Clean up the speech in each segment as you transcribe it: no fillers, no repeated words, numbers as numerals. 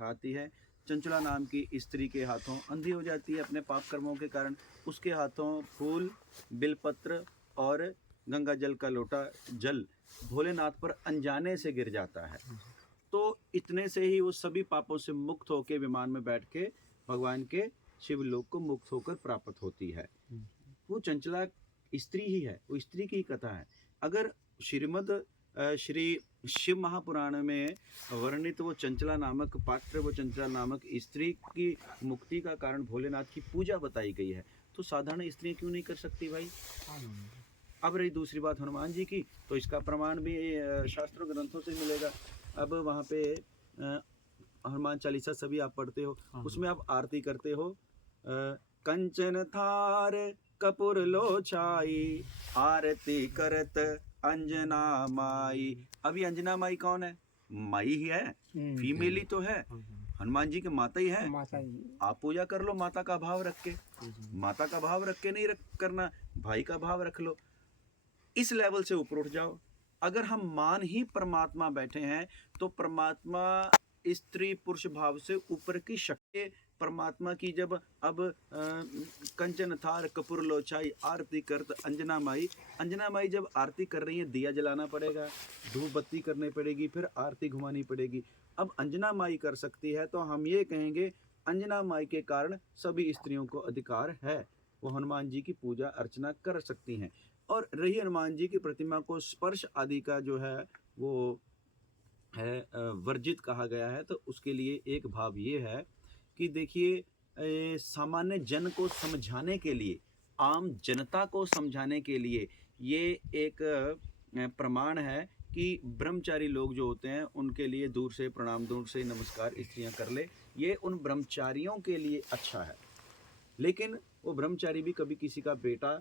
कथा आती है। चंचला नाम की स्त्री के हाथों अंधी हो जाती है अपने पाप कर्मों के कारण। उसके हाथों फूल, बिलपत्र और गंगा जल का लोटा जल भोलेनाथ पर अनजाने से गिर जाता है। तो इतने से ही वो सभी पापों से मुक्त होकर विमान में बैठ के भगवान के शिवलोक को मुक्त होकर प्राप्त होती है। वो चंचला स्त्री ही है, वो स्त्री की ही कथा है। अगर श्रीमद् श्री शिव महापुराण में वर्णित वो चंचला नामक पात्र, वो चंचला नामक स्त्री की मुक्ति का कारण भोलेनाथ की पूजा बताई गई है, तो साधारण स्त्रियां क्यों नहीं कर सकती भाई? अब रही दूसरी बात हनुमान जी की, तो इसका प्रमाण भी शास्त्रों ग्रंथों से मिलेगा। अब वहाँ पे हनुमान चालीसा सभी आप पढ़ते हो, उसमें आप आरती करते हो, कंचन थार कपूर लोचाई, आरती करत अंजना माई। अभी अंजना माई कौन है? माई ही है, फीमेल ही तो है, हनुमान जी के माता ही है। आप पूजा कर लो माता का भाव रख के, माता का भाव रख के नहीं करना, भाई का भाव रख लो। इस लेवल से ऊपर उठ जाओ। अगर हम मान ही परमात्मा बैठे हैं तो परमात्मा स्त्री पुरुष भाव से ऊपर की शक्ति परमात्मा की जब अब कंचन थार कपूर लोचाई, आरती करत अंजना माई जब आरती कर रही है, दिया जलाना पड़ेगा, धूप बत्ती करनी पड़ेगी, फिर आरती घुमानी पड़ेगी। अब अंजना माई कर सकती है तो हम ये कहेंगे अंजना माई के कारण सभी स्त्रियों को अधिकार है, वो हनुमान जी की पूजा अर्चना कर सकती हैं। और रही हनुमान जी की प्रतिमा को स्पर्श आदि का जो है वो है वर्जित कहा गया है, तो उसके लिए एक भाव ये है कि देखिए सामान्य जन को समझाने के लिए, आम जनता को समझाने के लिए ये एक प्रमाण है कि ब्रह्मचारी लोग जो होते हैं उनके लिए दूर से प्रणाम, दूर से नमस्कार स्त्रियां कर ले, ये उन ब्रह्मचारियों के लिए अच्छा है। लेकिन वो ब्रह्मचारी भी कभी किसी का बेटा,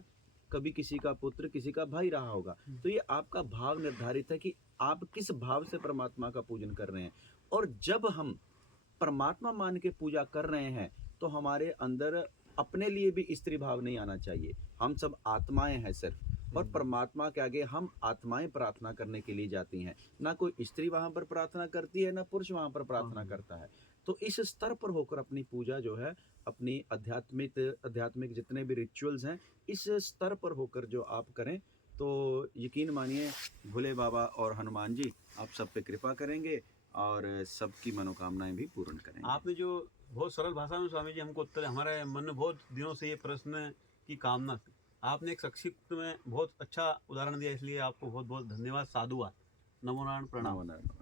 कभी किसी का पुत्र, किसी का भाई रहा होगा। तो ये आपका भाव निर्धारित है कि आप किस भाव से परमात्मा का पूजन कर रहे हैं। और जब हम परमात्मा मान के पूजा कर रहे हैं तो हमारे अंदर अपने लिए भी स्त्री भाव नहीं आना चाहिए। हम सब आत्माएं हैं सिर्फ, और परमात्मा के आगे हम आत्माएं प्रार्थना करने के लिए जाती हैं। ना कोई स्त्री वहां पर प्रार्थना करती है, ना पुरुष वहां पर प्रार्थना करता है। तो इस स्तर पर होकर अपनी पूजा जो है, अपनी आध्यात्मिक जितने भी रिचुअल्स हैं, इस स्तर पर होकर जो आप करें तो यकीन मानिए भोले बाबा और हनुमान जी आप सब पे कृपा करेंगे और सबकी मनोकामनाएं भी पूर्ण करेंगे। आपने जो बहुत सरल भाषा में स्वामी जी हमको उत्तर, हमारे मन में बहुत दिनों से ये प्रश्न की कामना थी, आपने एक संक्षिप्त में बहुत अच्छा उदाहरण दिया, इसलिए आपको बहुत बहुत धन्यवाद। साधुवाद। नमो नारायण, प्रणाम।